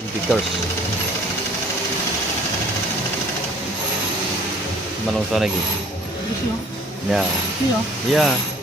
Computers. Manong sa lagi. Isi oh. Yeah. Ini oh. Yeah.